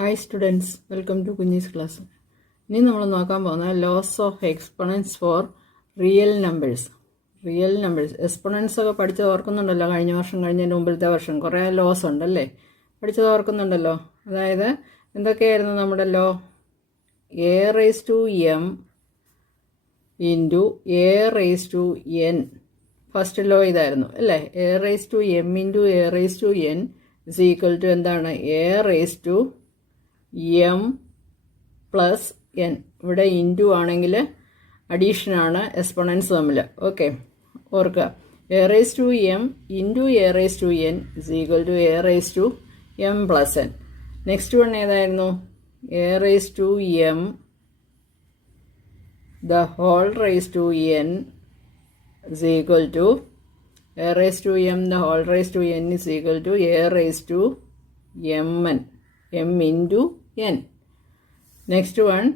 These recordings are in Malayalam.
Hi students, welcome to Kunji's class. ഇനി നമ്മൾ നോക്കാൻ പോകുന്നത് laws of exponents for real numbers. Real numbers exponents ഒക്കെ പഠിച്ചത് ഓർക്കുന്നുണ്ടല്ലോ, കഴിഞ്ഞ വർഷം കഴിഞ്ഞതിൻ്റെ മുമ്പിലത്തെ വർഷം കുറേ ലോസ് ഉണ്ടല്ലേ, പഠിച്ചത് ഓർക്കുന്നുണ്ടല്ലോ. അതായത് എന്തൊക്കെയായിരുന്നു നമ്മുടെ law? A raise to m into a raise to n. First law ഇതായിരുന്നു അല്ലേ. A raise to m into a raise to n is equal to എന്താണ്? A raise to m plus n. ഇവിടെ ഇൻറ്റു ആണെങ്കിൽ അഡീഷനാണ് എക്സ്പൊണൻസ് തമ്മിൽ. ഓക്കെ, ഓർക്കുക. A raise to m into a raise to n is equal to a raise to m plus n. Next one ഏതായിരുന്നു? A raise to m the whole raise to n is equal to a raised to m the whole raised to n is equal to a raised to mn, m into n. Next one,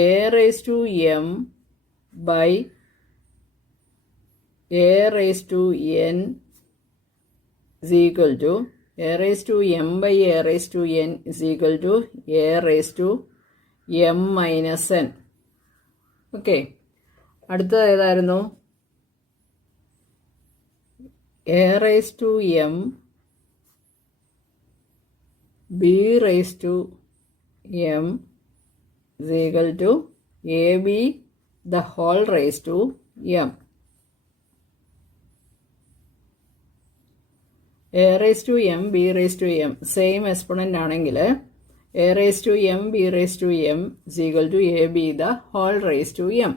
a raised to m by a raised to n is equal to a raised to m by a raised to n is equal to a raised to m minus n. Okay, അടുത്തത് ഏതായിരുന്നു? a raised to m b raised to m is equal to ab the whole raised to m. a raised to m b raised to m same exponent ആണെങ്കിൽ a raised to m b raised to m is equal to ab the whole raised to m.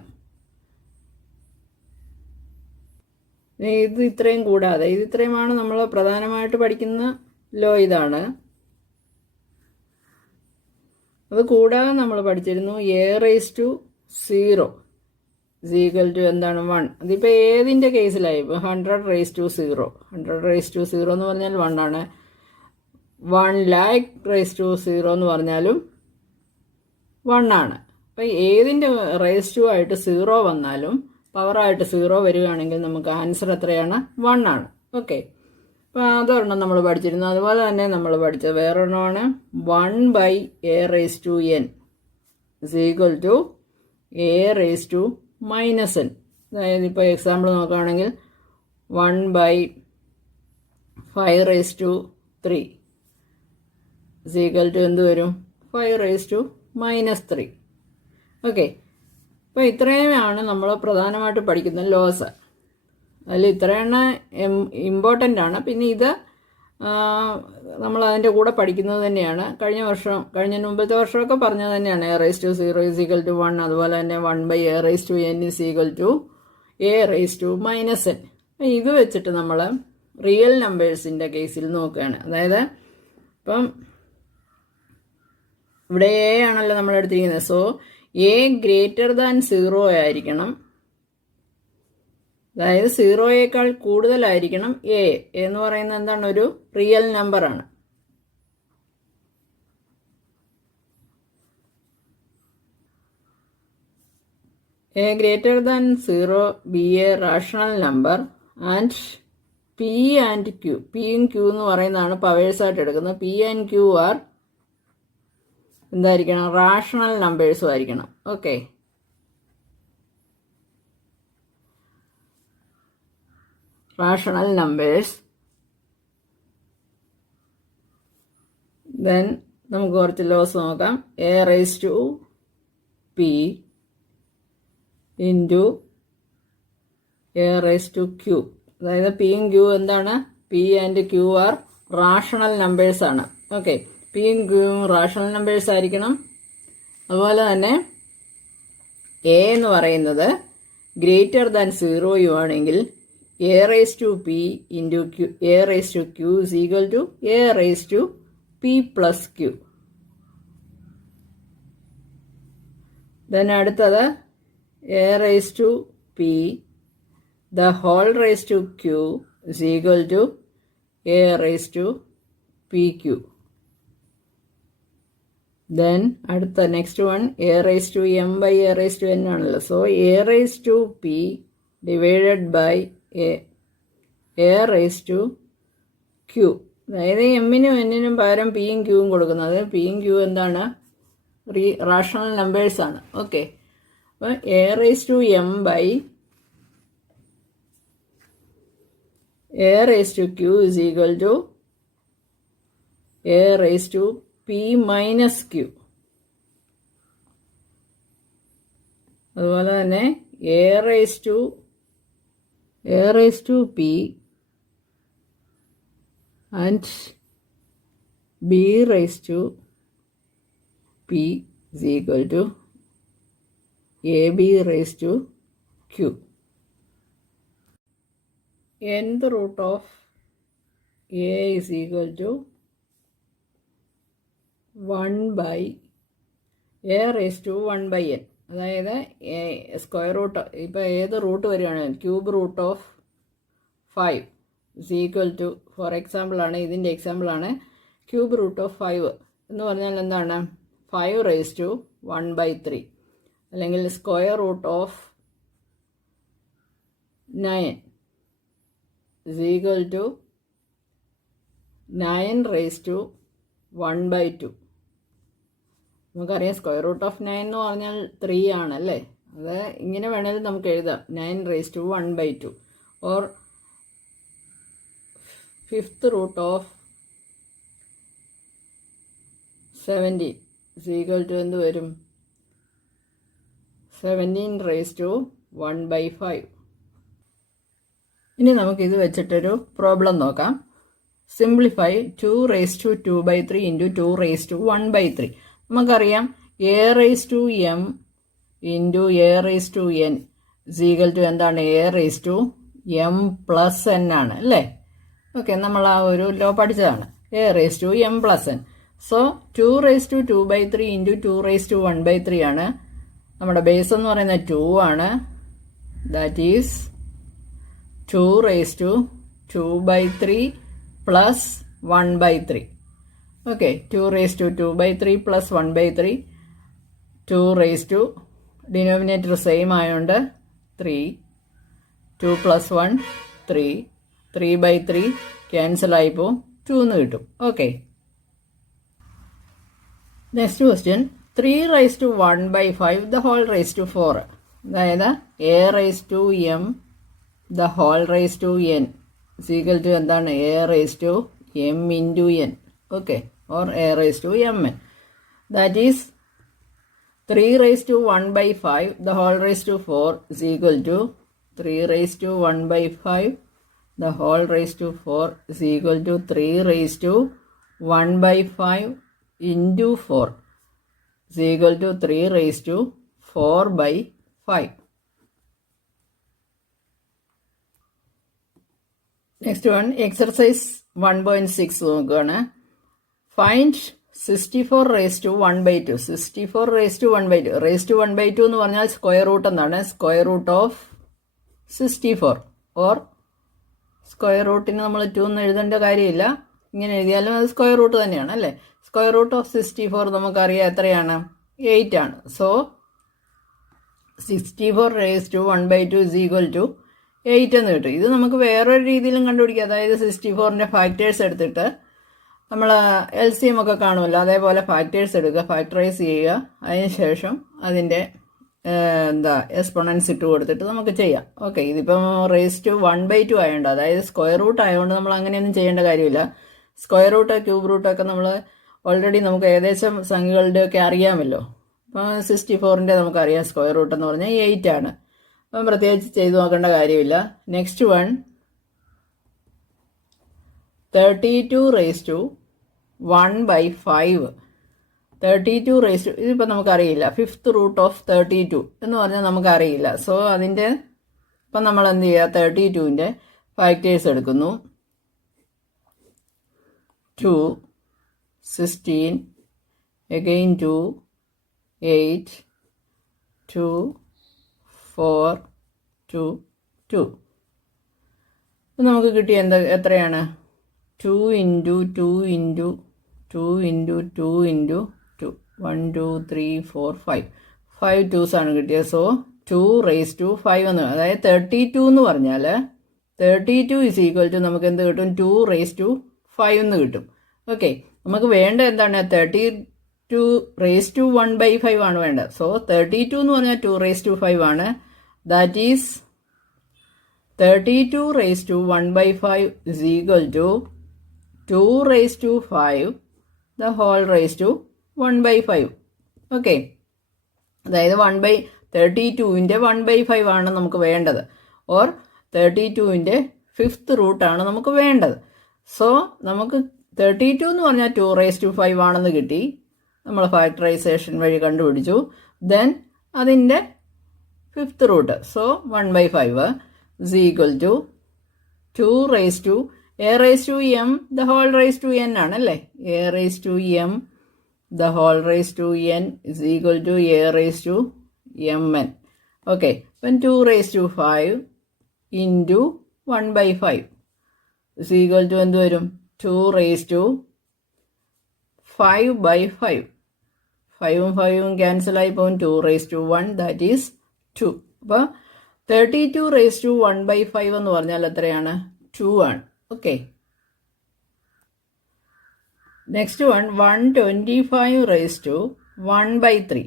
ഇത് ഇത്രയും കൂടാതെ ഇത് ഇത്രയുമാണ് നമ്മൾ പ്രധാനമായിട്ട് പഠിക്കുന്ന ലോ. ഇതാണ്. അത് കൂടാതെ നമ്മൾ പഠിച്ചിരുന്നു a raise to 0 is equal to എന്താണ്? 1. അതിപ്പോൾ ഏതിൻ്റെ കേസിലായി? ഇപ്പോൾ 100 റേസ് ടു 0. 100 റേസ് ടു 0 എന്ന് പറഞ്ഞാൽ 1 ആണ്. 1 lakh റേസ് ടു 0 എന്ന് പറഞ്ഞാലും 1 ആണ്. അപ്പം ഏതിൻ്റെ റേസ് ടു ആയിട്ട് 0 വന്നാലും പവറായിട്ട് 0 വരികയാണെങ്കിൽ നമുക്ക് ആൻസർ എത്രയാണ്? 1 ആണ്. ഓക്കെ, അപ്പോൾ അതൊരെണ്ണം നമ്മൾ പഠിച്ചിരുന്നു. അതുപോലെ തന്നെ നമ്മൾ പഠിച്ചത് വേറൊരെണ്ണമാണ് 1 by a raise to n is equal to a raise to minus n. അതായത് ഇപ്പോൾ എക്സാമ്പിൾ നോക്കുകയാണെങ്കിൽ 1 by 5 raise to 3 is equal to എന്ത് വരും? 5 റേസ് ടു മൈനസ് 3. ഓക്കെ, അപ്പോൾ ഇത്രയുമാണ് നമ്മൾ പ്രധാനമായിട്ട് പഠിക്കുന്ന ലോസ്. അതിൽ ഇത്രയെണ്ണം ഇമ്പോർട്ടൻ്റ് ആണ്. പിന്നെ ഇത് നമ്മൾ അതിൻ്റെ കൂടെ പഠിക്കുന്നത് തന്നെയാണ്. കഴിഞ്ഞ മുമ്പത്തെ വർഷമൊക്കെ പറഞ്ഞത് തന്നെയാണ്. A raise to 0 is equal to 1. അതുപോലെ തന്നെ 1 by a raise to n is equal to a raise to minus n. ഇത് വെച്ചിട്ട് നമ്മൾ റിയൽ നമ്പേഴ്സിൻ്റെ കേസിൽ നോക്കുകയാണ്. അതായത് ഇപ്പം ഇവിടെ എ ആണല്ലോ നമ്മൾ എടുത്തിരിക്കുന്നത്. സോ എ ഗ്രേറ്റർ ദാൻ 0 ആയിരിക്കണം. അതായത് 0യേക്കാൾ കൂടുതലായിരിക്കണം എ എന്ന് പറയുന്നത് എന്താണ്? ഒരു റിയൽ നമ്പറാണ്. A greater than 0 be a rational number and p and q. പിയും ക്യൂ എന്ന് പറയുന്നതാണ് പവേഴ്സായിട്ട് എടുക്കുന്നത്. പി ആൻഡ് ക്യൂ ആർ എന്തായിരിക്കണം? റാഷണൽ നമ്പേഴ്സും ആയിരിക്കണം. Okay, rational numbers. ദെൻ നമുക്ക് കുറച്ച് ലോസ് നോക്കാം. A raise to p into a raise to q. അതായത് പിയും ക്യൂ എന്താണ്? P and q are rational നമ്പേഴ്സാണ്. ഓക്കെ, പിയും ക്യൂവും റാഷണൽ നമ്പേഴ്സ് ആയിരിക്കണം. അതുപോലെ തന്നെ എ എന്ന് പറയുന്നത് ഗ്രേറ്റർ ദാൻ 0 ആണെങ്കിൽ a raise to p into q a raise to q is equal to a raise to p plus q. Then അടുത്തത് a raise to p the whole raise to q is equal to a raise to p q. Then അടുത്ത next one a raise to m by a raise to n ആണല്ലോ. So a raise to p divided by a raise to q. അതായത് എമ്മിനും എന്നിനും പകരം പിയും ക്യൂവും കൊടുക്കുന്നത്. പിയും ക്യൂ എന്താണ്? റാഷണൽ നമ്പേഴ്സാണ്. ഓക്കെ, അപ്പോൾ a raise to m by a raise to q is equal to a raise to p minus q. അതുപോലെ തന്നെ a raise to p and b raised to p is equal to ab raised to q. Nth root of a is equal to 1 by a raised to 1 by n. അതായത് സ്ക്വയർ റൂട്ട്, ഇപ്പോൾ ഏത് റൂട്ട് വരികയാണ്, cube root of 5 is equal to, for എക്സാമ്പിളാണ്, ഇതിൻ്റെ എക്സാമ്പിളാണ്, ക്യൂബ് റൂട്ട് ഓഫ് 5 എന്ന് പറഞ്ഞാൽ എന്താണ്? 5 റേസ് ടു 1/3, അല്ലെങ്കിൽ square root of 9 is equal to 9 raise to 1/2. നമുക്കറിയാം സ്ക്വയർ റൂട്ട് ഓഫ് 9 എന്ന് പറഞ്ഞാൽ 3 ആണല്ലേ. അത് ഇങ്ങനെ വേണമെങ്കിലും നമുക്ക് എഴുതാം, 9 raise to 1/2. Or fifth root of 17 is equal to എന്ത് വരും? 17 റേസ് ടു 1/5. ഇനി നമുക്കിത് വെച്ചിട്ടൊരു പ്രോബ്ലം നോക്കാം. Simplify 2 raise to 2/3 into 2 raise to 1/3. നമുക്കറിയാം a raise to m into a raise to n is equal to എന്താണ്? A raise to m plus n ആണ് അല്ലേ. ഓക്കെ, നമ്മൾ ആ ഒരു ലോ പഠിച്ചതാണ്, a raise to m plus n. So 2 raise to 2/3 into 2 raise to 1/3 ആണ്. നമ്മുടെ ബേസ് എന്ന് പറയുന്നത് 2 ആണ്. That is 2 raise to 2/3 plus 1/3. Okay, 2 raise to 2/3 plus 1/3. 2 raise to denominator same ആയതുകൊണ്ട് 3. 2 പ്ലസ് 1 3. 3/3 ക്യാൻസൽ ആയിപ്പോൾ 2 എന്ന് കിട്ടും. Okay, next question 3 raise to 1/5 the whole raise to 4. അതായത് a raise to m the whole raise to n is equal to എന്താണ്? A raise to m into n. Okay, or a raise to m n. That is 3 raise to 1/5 the whole raise to 4 is equal to 3 raise to 1/5 the whole raised to 4 is equal to 3 raised to 1/5 into 4 is equal to 3 raised to 4/5. Next one, exercise 1.6 നോക്കുകയാണ്. Find 64 raised to 1/2. 64 raised to 1/2. raised to 1/2 എന്ന് പറഞ്ഞാൽ സ്ക്വയർ റൂട്ട് എന്താണ്? Square root of 64. Or square റൂട്ടിന് നമ്മൾ 2 എന്ന് എഴുതേണ്ട കാര്യമില്ല, ഇങ്ങനെ എഴുതിയാലും അത് സ്ക്വയർ റൂട്ട് തന്നെയാണ് അല്ലേ. സ്ക്വയർ റൂട്ട് ഓഫ് 64 നമുക്കറിയാം എത്രയാണ്? 8 ആണ്. So 64 raise to 1/2 is equal to 8 എന്ന് കിട്ടും. ഇത് നമുക്ക് വേറൊരു രീതിയിലും കണ്ടുപിടിക്കാം. അതായത് 64ൻ്റെ ഫാക്ടേഴ്സ് എടുത്തിട്ട് നമ്മൾ LCM ഒക്കെ കാണുമല്ലോ, അതേപോലെ ഫാക്ടേഴ്സ് എടുക്കുക, ഫാക്ടറൈസ് ചെയ്യുക, അതിനുശേഷം അതിൻ്റെ എക്സ്പോണൻസ് ഇട്ട് കൊടുത്തിട്ട് നമുക്ക് ചെയ്യാം. ഓക്കെ, ഇതിപ്പം റേസ് ടു 1/2 ആയതുകൊണ്ട്, അതായത് സ്ക്വയർ റൂട്ട് ആയതുകൊണ്ട് നമ്മൾ അങ്ങനെയൊന്നും ചെയ്യേണ്ട കാര്യമില്ല. സ്ക്വയർ റൂട്ട് ക്യൂബ് റൂട്ടൊക്കെ നമ്മൾ ഓൾറെഡി നമുക്ക് ഏകദേശം സംഖ്യകളുടെ ഒക്കെ അറിയാമല്ലോ. അപ്പം 64ൻ്റെ നമുക്കറിയാം സ്ക്വയർ റൂട്ട് എന്ന് പറഞ്ഞാൽ 8 ആണ്. അപ്പം പ്രത്യേകിച്ച് ചെയ്തു നോക്കേണ്ട കാര്യമില്ല. Next one 32 raise to 1/5. 32 raise to, ഇതിപ്പോൾ നമുക്കറിയില്ല. ഫിഫ്ത്ത് റൂട്ട് ഓഫ് 32 എന്ന് പറഞ്ഞാൽ നമുക്കറിയില്ല. സോ അതിൻ്റെ ഇപ്പം നമ്മൾ എന്ത് ചെയ്യുക? 32ൻ്റെ ഫാക്ടേഴ്സ് എടുക്കുന്നു. 2, 16, again 2, 8, 2, 4, 2, 2. നമുക്ക് കിട്ടിയ എത്രയാണ്? 2 into 2 into 2 into 2 into 2. 1, 2, 3, 4, 5. 5 2s ആണ് കിട്ടിയത്. സോ 2 റേസ് ടു 5 എന്ന്, അതായത് 32 എന്ന് പറഞ്ഞാൽ 32 ഇസ് ഈക്വൽ ടു നമുക്ക് എന്ത് കിട്ടും? 2 റേസ് ടു 5 എന്ന് കിട്ടും. ഓക്കെ, നമുക്ക് വേണ്ട എന്താണ്? 32 raised to 1/5 ആണ് വേണ്ടത്. സോ 32 എന്ന് പറഞ്ഞാൽ 2/5 ആണ്. That is 32 raised to 1/5 is equal to 2 raised to 5 the whole raised to 1/5. Okay, അതായത് 32ന്റെ 1/5 ആണ് നമുക്ക് വേണ്ടത്, ഓർ 32ന്റെ 5th റൂട്ടാണ് നമുക്ക് വേണ്ടത്. സോ നമുക്ക് 32 എന്ന് പറഞ്ഞാൽ 2 raised to 5 ആണെന്ന് കിട്ടി, നമ്മൾ ഫാക്ടറൈസേഷൻ വഴി കണ്ടുപിടിച്ചു. ദെൻ അതിൻ്റെ 5th root, so 1/5 is equal to 2 raised to a raised to m the whole raised to n ആണല്ലേ. a raised to m the whole raised to n is equal to a raised to mn. Okay, അപ്പം 2 raised to 5 into 1/5 is equal to എന്ത് വരും? 2 raised to 5/5. 5ഉം 5ഉം ക്യാൻസൽ ആയി പോകും. 2 raised to 1 ദാറ്റ് ഈസ് 2. അപ്പോൾ 32 raised to 1/5 എന്ന് പറഞ്ഞാൽ എത്രയാണ്? 2 ആണ്. Okay, next 125 raised to 1/3.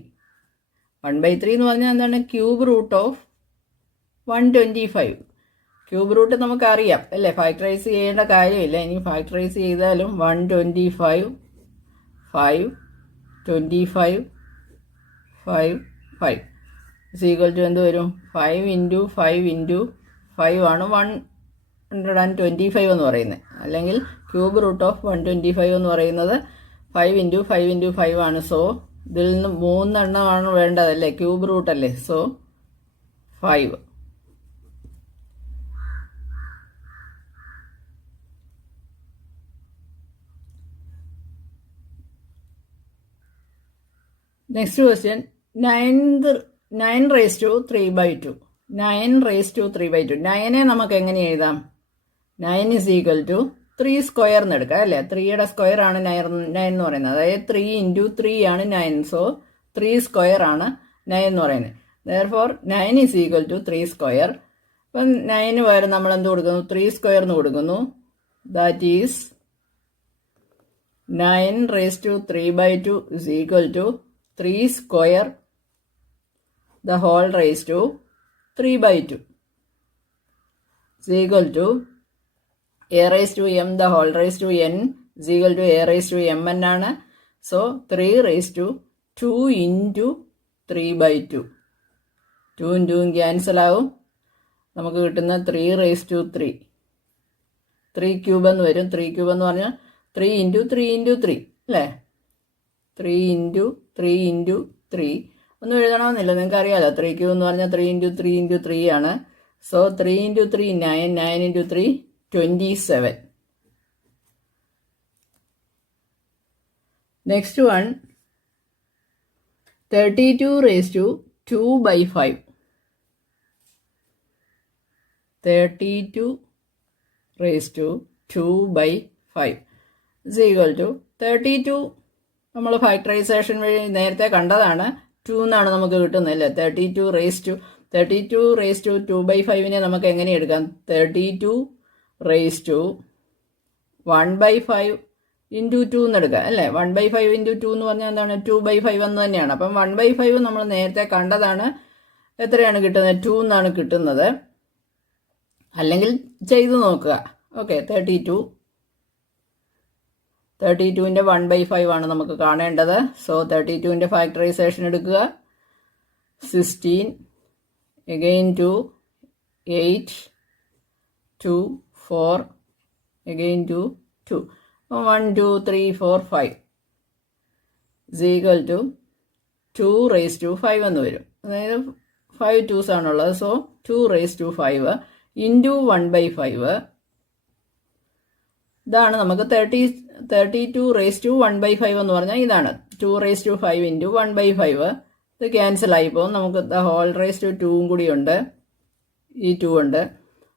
1/3 എന്ന് പറഞ്ഞാൽ എന്താണ്? Cube root of 125. Cube root നമുക്കറിയാം അല്ലേ, ഫാക്ടറൈസ് ചെയ്യേണ്ട കാര്യമില്ല. ഇനി ഫാക്ടറൈസ് ചെയ്താലും 125 5 25 5 5 ഈക്വൽ ടു എന്ത് വരും? 5 into 5 into 5 ആണ് 125 എന്ന് പറയുന്നത്. അല്ലെങ്കിൽ ക്യൂബ് റൂട്ട് ഓഫ് 125 എന്ന് പറയുന്നത് 5 into 5 into 5 ആണ്. സോ ഇതിൽ നിന്ന് 3 എണ്ണമാണ് വേണ്ടതല്ലേ, ക്യൂബ് റൂട്ട് അല്ലേ. So 5. Next question, 9 raised to 3/2. 9 raised to 3/2. 9 നമുക്ക് എങ്ങനെ എഴുതാം? 9 is equal to 3 സ്ക്വയർ എന്ന് എടുക്കാം അല്ലേ. 3യുടെ സ്ക്വയർ ആണ് 9 എന്ന് പറയുന്നത്. അതായത് 3 into 3 ആണ് 9. സോ 3 സ്ക്വയർ ആണ് 9 എന്ന് പറയുന്നത്. therefore 9 is equal to 3 square. അപ്പം 9 പകരം നമ്മൾ എന്ത് കൊടുക്കുന്നു? 3 സ്ക്വയർ എന്ന് കൊടുക്കുന്നു. That is 9 raised to 3/2 is equal to 3 square the whole raised to 3/2 is equal to a raised to m the whole raised to n is equal to a raised to mn ആണ്. So 3 raised to 2 into 3/2. 2 ഉം 2ഉം ക്യാൻസൽ ആവും. നമുക്ക് കിട്ടുന്ന 3 raised to 3. 3 ക്യൂബ് എന്ന് വരും. 3 ക്യൂബ് എന്ന് പറഞ്ഞാൽ 3 into 3 into 3 അല്ലേ. 3 into 3 into 3 ഒന്നും എഴുതണമെന്നില്ല, നിങ്ങൾക്ക് അറിയാമല്ലോ. 3 ക്യൂബ് എന്ന് പറഞ്ഞാൽ 3 into 3 into 3 ആണ്. So 3 into 3 9, 9 into 3 27. Next 32 raised to 2/5. 32 raised to 2/5 is equal to 32. നമ്മൾ ഫാക്ടറൈസേഷൻ വഴി നേരത്തെ കണ്ടതാണ്. 2 എന്നാണ് നമുക്ക് കിട്ടുന്നില്ല. 32 raised to 2/5നെ നമുക്ക് എങ്ങനെ എടുക്കാം? 32 raised to 1/5 into 2 എന്ന് എടുക്കാം അല്ലേ. 1/5 into 2 എന്ന് പറഞ്ഞാൽ എന്താണ്? 2/5 എന്ന് തന്നെയാണ്. അപ്പം 1/5 നമ്മൾ നേരത്തെ കണ്ടതാണ്. എത്രയാണ് കിട്ടുന്നത്? 2 എന്നാണ് കിട്ടുന്നത്. അല്ലെങ്കിൽ ചെയ്ത് നോക്കുക. ഓക്കെ, 32ന്റെ 1/5 ആണ് നമുക്ക് കാണേണ്ടത്. സോ 32ന്റെ ഫാക്ടറൈസേഷൻ എടുക്കുക. 16 again 2 8 2 4 again 2 2 1 2 3 4 5 is equal to 2 raised to 5 എന്ന് വരും. അതായത് 5 2s ആണുള്ളത്. So 2 raised to 5 into 1/5. ഇതാണ് നമുക്ക് 32 raised to 1/5 എന്ന് പറഞ്ഞാൽ ഇതാണ്. 2 raised to 5 into 1/5. ഇത് ക്യാൻസൽ ആയി പോകും. നമുക്ക് ദ ഹോൾ raised to 2ഉം കൂടി ഉണ്ട്. ഈ 2 ഉണ്ട്.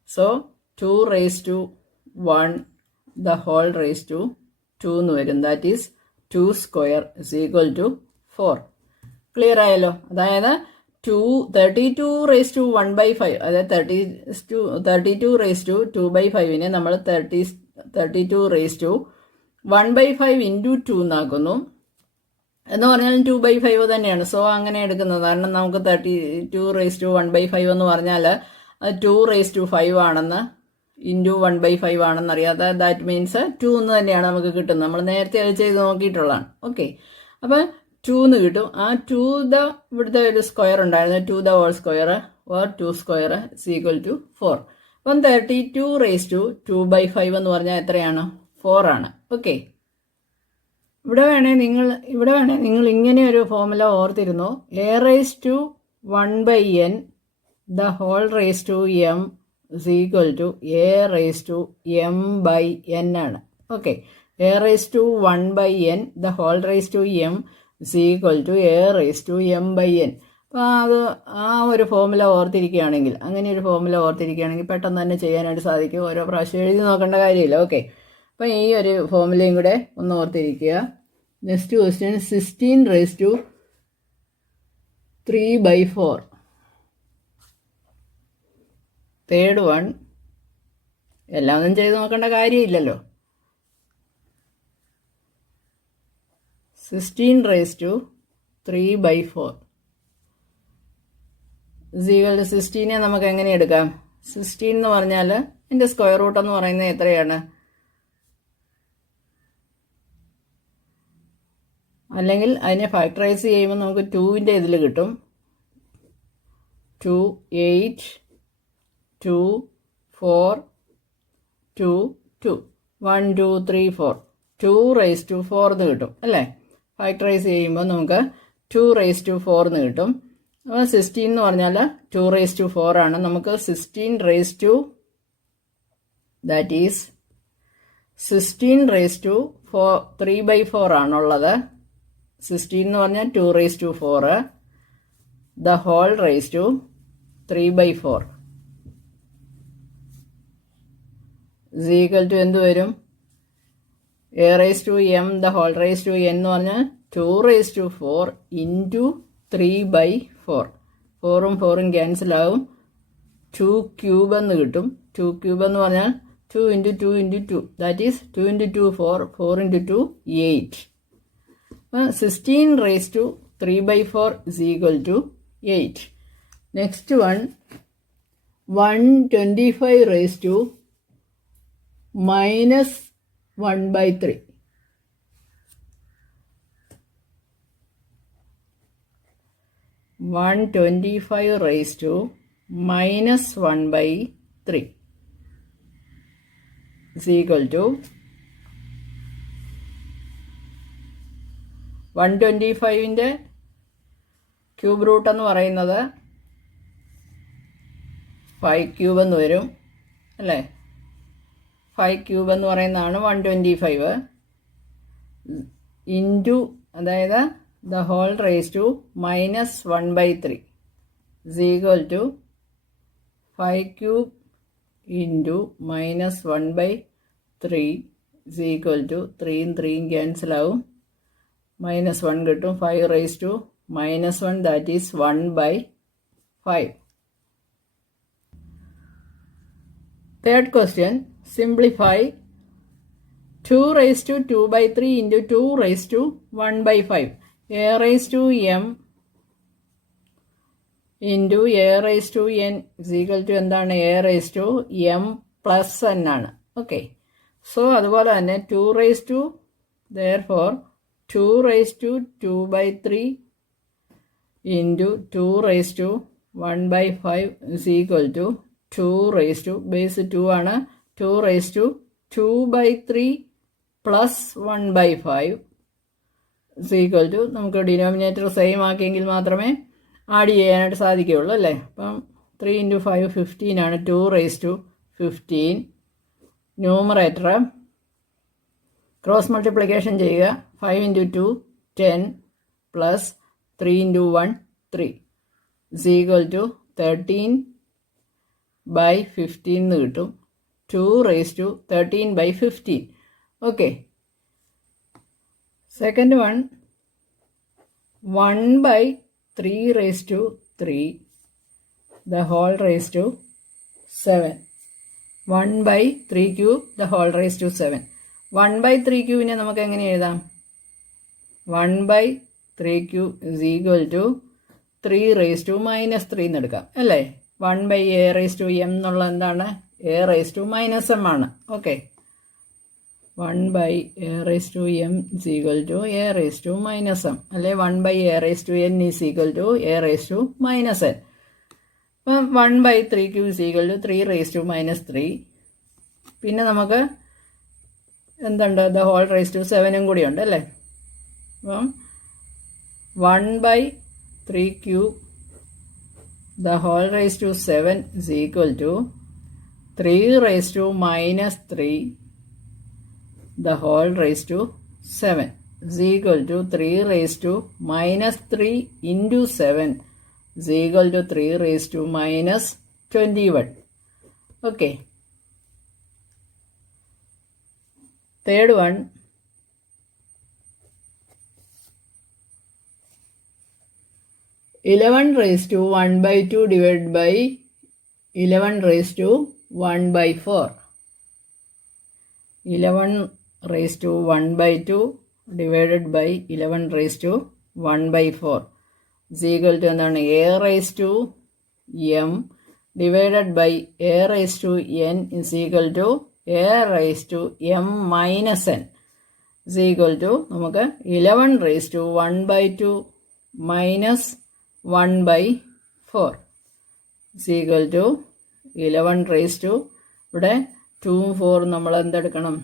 So 2 raised to 1 the whole raised to 2 എന്ന് വരും. That is 2 square is equal to 4. Clear ആയല്ലോ. അതായത് 32 raised to 1/5, അതായത് 32 raised to 2/5നെ നമ്മൾ 32 റേസ് ടു 1/5 ഇൻറ്റു 2 എന്നാക്കുന്നു. എന്ന് പറഞ്ഞാൽ 2/5 തന്നെയാണ്. സോ അങ്ങനെ എടുക്കുന്നത്. കാരണം നമുക്ക് 32 റേസ് ടു 1/5 എന്ന് പറഞ്ഞാൽ അത് 2 റേസ് ടു 5 ആണെന്ന് ഇൻറ്റു 1/5 ആണെന്ന് അറിയാതെ ദാറ്റ് മീൻസ് 2 എന്ന് തന്നെയാണ് നമുക്ക് കിട്ടുന്നത്. നമ്മൾ നേരത്തെ അത് ചെയ്ത് നോക്കിയിട്ടുള്ളതാണ്. ഓക്കെ, അപ്പം 2 എന്ന് കിട്ടും. ആ 2 ഇവിടുത്തെ ഒരു സ്ക്വയർ ഉണ്ടായിരുന്നു, 2 the whole square or 2 square equal to 4. അപ്പം 32 റേസ് ടു 2/5 എന്ന് പറഞ്ഞാൽ എത്രയാണ്? 4 ആണ്. ഓക്കെ, ഇവിടെ വേണേ നിങ്ങൾ ഇങ്ങനെ ഒരു ഫോമുല ഓർത്തിരുന്നു. A raise to 1/n the whole raise to m is equal to a raised to m/n ആണ്. ഓക്കെ, a raised to 1/n the whole raised to m is equal to a raised to m/n. അപ്പോൾ അത് ആ ഒരു ഫോമുല ഓർത്തിരിക്കുകയാണെങ്കിൽ, അങ്ങനെ ഒരു ഫോമുല ഓർത്തിരിക്കുകയാണെങ്കിൽ പെട്ടെന്ന് തന്നെ ചെയ്യാനായിട്ട് സാധിക്കും. ഓരോ പ്രാവശ്യം എഴുതി നോക്കേണ്ട കാര്യമില്ല. ഓക്കെ, അപ്പം ഈ ഒരു ഫോമുലയും കൂടെ ഒന്ന് ഓർത്തിരിക്കുക. Next question 16 raise to 3/4. Third one എല്ലാം ഒന്നും ചെയ്ത് നോക്കേണ്ട കാര്യമില്ലല്ലോ. 16 റേസ് ടു 3/4 16 നമുക്ക് എങ്ങനെ എടുക്കാം? 16 എന്ന് പറഞ്ഞാൽ എൻ്റെ സ്ക്വയർ റൂട്ട് എന്ന് പറയുന്നത് എത്രയാണ്? അല്ലെങ്കിൽ അതിനെ ഫാക്ടറൈസ് ചെയ്യുമ്പോൾ നമുക്ക് 2ൻ്റെ ഇതിൽ കിട്ടും. 2, 8, 2, 4, 2, 2, 1, 2, 3, 4, 2 റേസ് ടു 4 എന്ന് കിട്ടും അല്ലേ? ഫാക്ടറൈസ് ചെയ്യുമ്പോൾ നമുക്ക് 2 റേസ് ടു 4 എന്ന് കിട്ടും. അപ്പോൾ 16 എന്ന് പറഞ്ഞാൽ 2 റേസ് ടു 4 ആണ്. നമുക്ക് 16 raise to that is 16 raise to 3/4 ആണുള്ളത്. 16 എന്ന് പറഞ്ഞാൽ 2 raise to 4 the whole raise to 3/4 is equal to എന്ത് വരും? a raised to m the whole raised to n എന്ന് പറഞ്ഞാൽ 2 raised to 4 into 3/4. 4ഉം 4ഉം ക്യാൻസൽ ആവും. 2 ക്യൂബ് എന്ന് കിട്ടും. 2 ക്യൂബ് എന്ന് പറഞ്ഞാൽ 2 into 2 into 2 that is 2 into 2 4, 4 into 2 8. 16 raised to 3/4 is equal to 8. Next one 125 raised to minus 1/3. 125 raised to minus 1/3 is equal to 125ൻ്റെ ക്യൂബ് റൂട്ട് എന്ന് പറയുന്നത് 5 ക്യൂബ് എന്ന് വരും അല്ലേ? 5 ക്യൂബ് എന്ന് പറയുന്നതാണ് 125 ഇൻറ്റു, അതായത് the whole raise to minus 1/3 is equal to 5 cube into minus 1/3 is equal to 3യും 3യും ക്യാൻസൽ ആവും. -1 കിട്ടും. 5 raise to -1 that is 1/5. Third question, simplify 2 raised to 2/3 into 2 raised to 1/5. A raised to m into a raised to n is equal to എന്താണ്? a raised to m plus n ആണ്. ഓക്കെ, സോ അതുപോലെ തന്നെ 2 raised to therefore 2 raised to 2/3 into 2 raised to 1/5 is equal to 2 raised to base 2 ആണ്. 2 raised to 2/3 plus 1/5 is equal to, നമുക്ക് ഡിനോമിനേറ്റർ സെയിം ആക്കിയെങ്കിൽ മാത്രമേ ആഡ് ചെയ്യാനായിട്ട് സാധിക്കുകയുള്ളൂ അല്ലേ? അപ്പം 3 into 5 15 ആണ്. 2 raised to 15. Numerator cross multiplication ചെയ്യുക. 5 into 2 10 plus 3 into 1 3 is equal to 13/15 എന്ന് കിട്ടും. 2 raised to 13/15. Okay, second one 1/3 raised to 3 the whole raised to 7 1/3 cube the whole raised to 7. 1/3 cube നമുക്ക് എങ്ങനെ എഴുതാം? 1/3 cube is equal to 3 raised to minus 3 എന്ന് എടുക്കാം അല്ലേ? 1/a raised to m എന്നുള്ള എന്താണ്? a raised to minus m ആണ്. Okay, 1/a raised to m is equal to a raised to minus m അല്ലെ? 1/a raised to n is equal to a raised to minus n. അപ്പം 1/3 cube is equal to 3 raised to minus 3. പിന്നെ നമുക്ക് എന്തുണ്ട്? the whole raised to 7 കൂടി ഉണ്ട് അല്ലേ? അപ്പം 1/3 cube the whole raised to 7 is equal to 3 raised to minus 3 the whole raised to 7 is equal to 3 raised to minus 3 into 7 is equal to 3 raised to minus 21. Okay. Third one. 11 raised to 1/2 divided by 11 raised to 1/4. 11 raised to 1/2 divided by 11 raised to 1/4 is equal to എന്താണ്? a raised to m divided by a raised to n is equal to a raised to m minus n is equal to നമുക്ക് 11 raised to 1/2 minus 1/4 is equal to 11 raised to ഇവിടെ 2ഉം 4ഉം നമ്മൾ എന്തെടുക്കണം?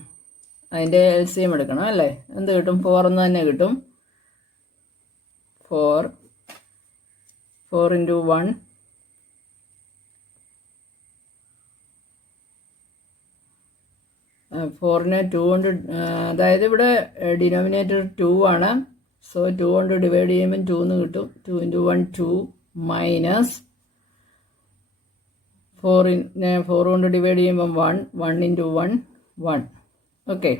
അതിൻ്റെ LCM എടുക്കണം അല്ലേ? എന്ത് കിട്ടും? 4 എന്ന് തന്നെ കിട്ടും. 4 into 1 4നെ 2 കൊണ്ട് അതായത് ഇവിടെ ഡിനോമിനേറ്റർ 2 ആണ്. സോ 2 കൊണ്ട് ഡിവൈഡ് ചെയ്യുമ്പോൾ 2 എന്ന് കിട്ടും. 2 into 1 2 മൈനസ് 4 കൊണ്ട് ഡിവൈഡ് ചെയ്യുമ്പം 1 into 1 1. ഓക്കെ,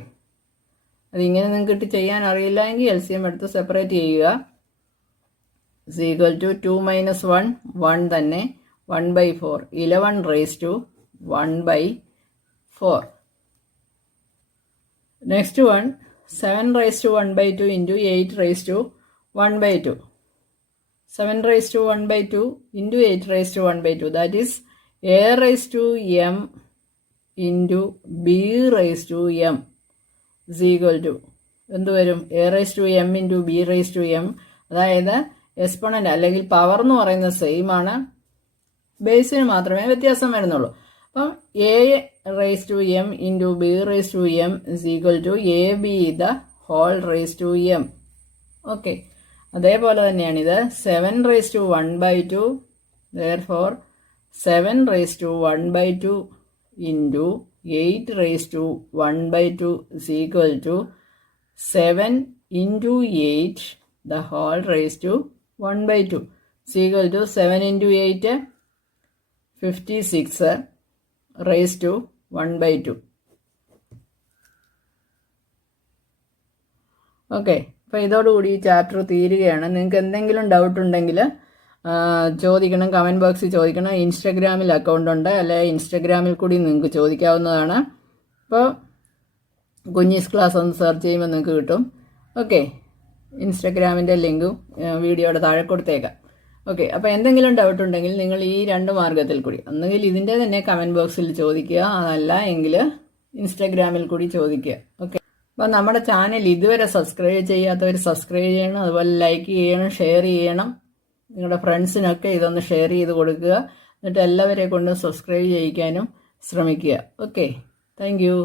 അതിങ്ങനെ നിങ്ങൾക്ക് ചെയ്യാൻ അറിയില്ലെങ്കിൽ LCM എടുത്ത് സെപ്പറേറ്റ് ചെയ്യുക. is equal to 2 minus 1 1 തന്നെ 1/4 11 raised to 1/4. Next one 7 raised to 1/2 into 8 raised to 1/2. 7 raised to 1/2 into 8 raised to 1/2, that is a raised to m into b raised to m is equal to എന്ത് വരും? a raised to m into b raised to m. അതായത് എക്സ്പോണന്റ് അല്ലെങ്കിൽ പവർ എന്ന് പറയുന്നത് സെയിം ആണ്, ബേസിന് മാത്രമേ വ്യത്യാസം വരുന്നുള്ളൂ. അപ്പം a raised to m into b raised to m is equal to ab the whole raised to m. Okay, അതേപോലെ തന്നെയാണിത് 7 raised to 1/2 therefore 7 raised to 1/2 into 8 raised to 1/2 is equal to 7 into 8 the whole raised to 1/2 is equal to 7 into 8 56 raised to 1/2. Okay, അപ്പോൾ ഇതോടുകൂടി ഈ ചാപ്റ്റർ തീരുകയാണ്. നിങ്ങൾക്ക് എന്തെങ്കിലും ഡൗട്ട് ഉണ്ടെങ്കിൽ ചോദിക്കണം, കമൻറ്റ് ബോക്സിൽ ചോദിക്കണം. ഇൻസ്റ്റഗ്രാമിൽ അക്കൗണ്ട് ഉണ്ട്, അല്ലെ ഇൻസ്റ്റഗ്രാമിൽ കൂടി നിങ്ങൾക്ക് ചോദിക്കാവുന്നതാണ്. അപ്പോൾ കുഞ്ഞീസ് ക്ലാസ് ഒന്ന് സെർച്ച് ചെയ്യുമ്പോൾ നിങ്ങൾക്ക് കിട്ടും. ഓക്കെ, ഇൻസ്റ്റഗ്രാമിൻ്റെ ലിങ്കും വീഡിയോയുടെ താഴെ കൊടുത്തേക്കാം. ഓക്കെ, അപ്പോൾ എന്തെങ്കിലും ഡൗട്ട് ഉണ്ടെങ്കിൽ നിങ്ങൾ ഈ 2 മാർഗ്ഗത്തിൽ കൂടി ഒന്നുകിൽ ഇതിൻ്റെ തന്നെ കമൻറ്റ് ബോക്സിൽ ചോദിക്കുക, അതല്ല എങ്കിൽ ഇൻസ്റ്റഗ്രാമിൽ കൂടി ചോദിക്കുക. ഓക്കെ, അപ്പോൾ നമ്മുടെ ചാനൽ ഇതുവരെ സബ്സ്ക്രൈബ് ചെയ്യാത്തവർ സബ്സ്ക്രൈബ് ചെയ്യണം, അതുപോലെ ലൈക്ക് ചെയ്യണം, ഷെയർ ചെയ്യണം. നിങ്ങളുടെ ഫ്രണ്ട്സിനൊക്കെ ഇതൊന്ന് ഷെയർ ചെയ്ത് കൊടുക്കുക. എന്നിട്ട് എല്ലാവരെ കൊണ്ടും സബ്സ്ക്രൈബ് ചെയ്യിക്കാനും ശ്രമിക്കുക. Okay, thank you.